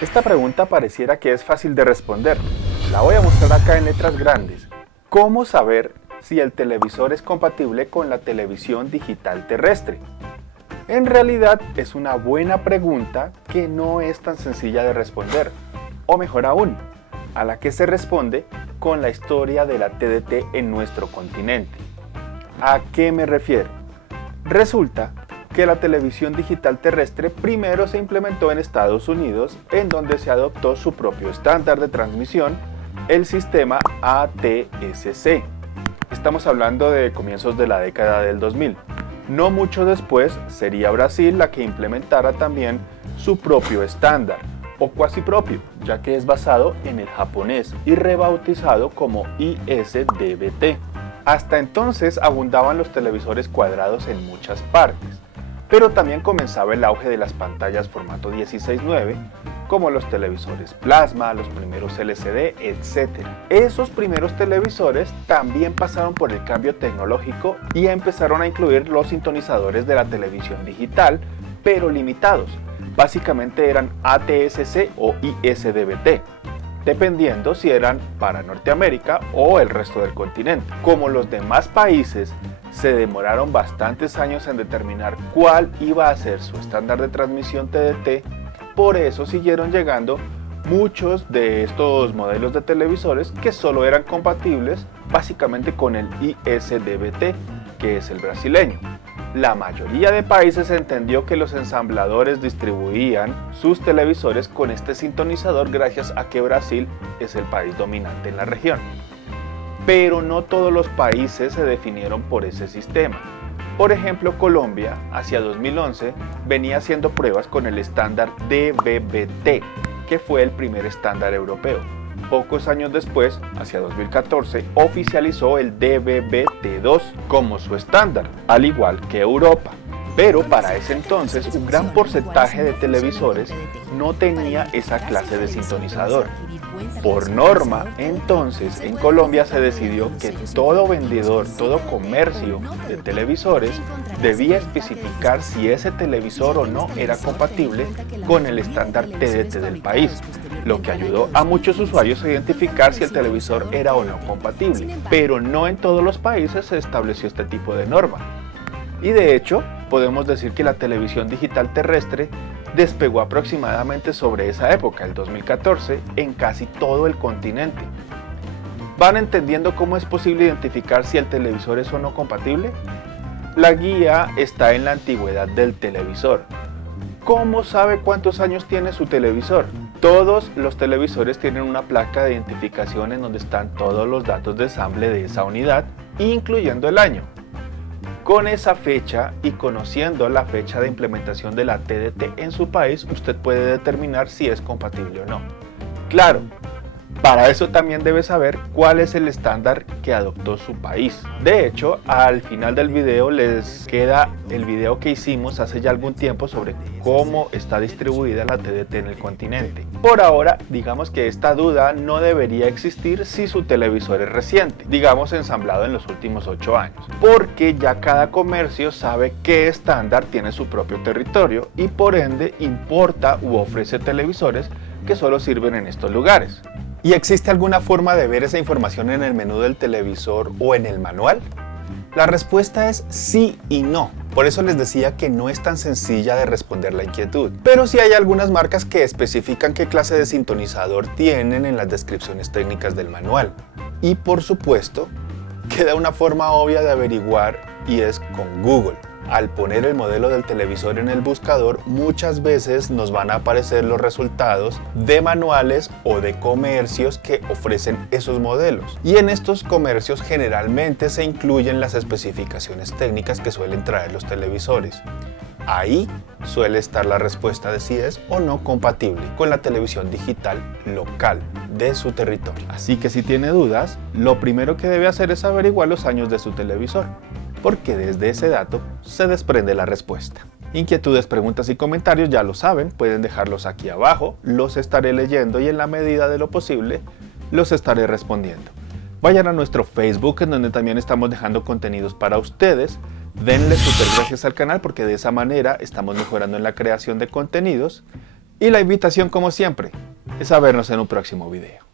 Esta pregunta pareciera que es fácil de responder. La voy a mostrar acá en letras grandes. ¿Cómo saber si el televisor es compatible con la televisión digital terrestre? En realidad es una buena pregunta que no es tan sencilla de responder, o mejor aún, a la que se responde con la historia de la TDT en nuestro continente. ¿A qué me refiero? Resulta que la televisión digital terrestre primero se implementó en Estados Unidos, en donde se adoptó su propio estándar de transmisión, el sistema ATSC. Estamos hablando de comienzos de la década del 2000. No mucho después sería Brasil la que implementara también su propio estándar, o cuasi propio, ya que es basado en el japonés y rebautizado como ISDBT. Hasta entonces abundaban los televisores cuadrados en muchas partes, pero también comenzaba el auge de las pantallas formato 16:9, como los televisores plasma, los primeros LCD, etc. Esos primeros televisores también pasaron por el cambio tecnológico y empezaron a incluir los sintonizadores de la televisión digital, pero limitados. Básicamente eran ATSC o ISDBT, dependiendo si eran para Norteamérica o el resto del continente. Como los demás países se demoraron bastantes años en determinar cuál iba a ser su estándar de transmisión TDT, por eso siguieron llegando muchos de estos modelos de televisores que solo eran compatibles básicamente con el ISDBT, que es el brasileño. La mayoría de países entendió que los ensambladores distribuían sus televisores con este sintonizador gracias a que Brasil es el país dominante en la región. Pero no todos los países se definieron por ese sistema. Por ejemplo, Colombia, hacia 2011, venía haciendo pruebas con el estándar DVB-T, que fue el primer estándar europeo. Pocos años después, hacia 2014, oficializó el DVB-T2 como su estándar, al igual que Europa. Pero para ese entonces, un gran porcentaje de televisores no tenía esa clase de sintonizador. Por norma, entonces, en Colombia se decidió que todo vendedor, todo comercio de televisores debía especificar si ese televisor o no era compatible con el estándar TDT del país, lo que ayudó a muchos usuarios a identificar si el televisor era o no compatible. Pero no en todos los países se estableció este tipo de norma. Y de hecho, podemos decir que la televisión digital terrestre despegó aproximadamente sobre esa época, el 2014, en casi todo el continente. ¿Van entendiendo cómo es posible identificar si el televisor es o no compatible? La guía está en la antigüedad del televisor. ¿Cómo sabe cuántos años tiene su televisor? Todos los televisores tienen una placa de identificación en donde están todos los datos de ensamble de esa unidad, incluyendo el año. Con esa fecha y conociendo la fecha de implementación de la TDT en su país, usted puede determinar si es compatible o no. Claro, para eso también debe saber cuál es el estándar que adoptó su país. De hecho, al final del video les queda el video que hicimos hace ya algún tiempo sobre cómo está distribuida la TDT en el continente. Por ahora, digamos que esta duda no debería existir si su televisor es reciente, digamos ensamblado en los últimos 8 años, porque ya cada comercio sabe qué estándar tiene su propio territorio y por ende importa u ofrece televisores que solo sirven en estos lugares. ¿Y existe alguna forma de ver esa información en el menú del televisor o en el manual? La respuesta es sí y no. Por eso les decía que no es tan sencilla de responder la inquietud. Pero sí hay algunas marcas que especifican qué clase de sintonizador tienen en las descripciones técnicas del manual. Y por supuesto, queda una forma obvia de averiguar y es con Google. Al poner el modelo del televisor en el buscador, muchas veces nos van a aparecer los resultados de manuales o de comercios que ofrecen esos modelos. Y en estos comercios generalmente se incluyen las especificaciones técnicas que suelen traer los televisores. Ahí suele estar la respuesta de si es o no compatible con la televisión digital local de su territorio. Así que si tiene dudas, lo primero que debe hacer es averiguar los años de su televisor, porque desde ese dato se desprende la respuesta. Inquietudes, preguntas y comentarios ya lo saben, pueden dejarlos aquí abajo, los estaré leyendo y en la medida de lo posible los estaré respondiendo. Vayan a nuestro Facebook, en donde también estamos dejando contenidos para ustedes. Denle súper gracias al canal porque de esa manera estamos mejorando en la creación de contenidos. Y la invitación, como siempre, es a vernos en un próximo video.